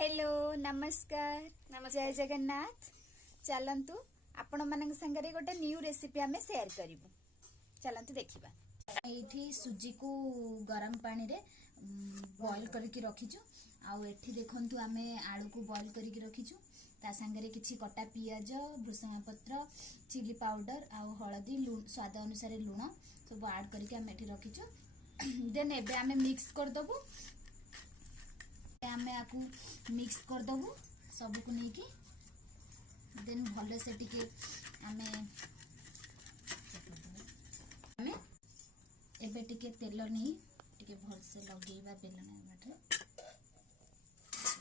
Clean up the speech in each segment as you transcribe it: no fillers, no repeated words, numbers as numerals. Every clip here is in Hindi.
हेलो नमस्कार जय जगन्नाथ। चलतु आपण मान संगे गोटे न्यू रेसिपी आम शेयर करूँ। चलतु देखा ये सुजी को गरम पानी रे बॉईल करके रखीचु। आउ एठी देखंतु आमे आलू को बॉईल करके रखीचु। ता संगे किछि कटा पियाज भृसंगा पत्र चिली पाउडर आउ हळदी स्वाद अनुसार लूण सब ऐड करके आमे एठी रखीचु। देन एबे आमे मिक्स कर दबु। आमे आकु मिक्स कर दबु सब को नेकी। देन भले से टिके आमे आमे एबे टिके तेल नहीं टिके भल से लगेइबा बेलना बाटे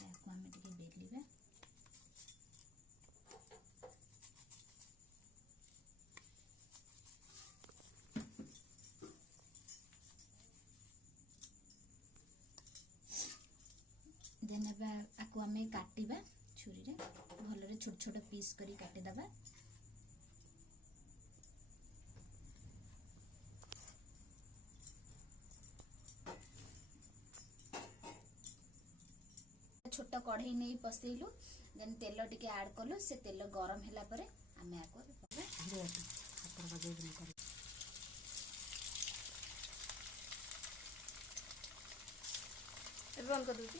याकु आमे टिके बेलिबा। देन एबे आकु आमे काटिबा छुरी रे भल रे छोट छोट पीस करी काटी दबा। छोट कढ़ई नहीं पसैलु। देन तेल टिके ऐड कलु। से तेल गरम होला परे आमे आको बंद कर दूची।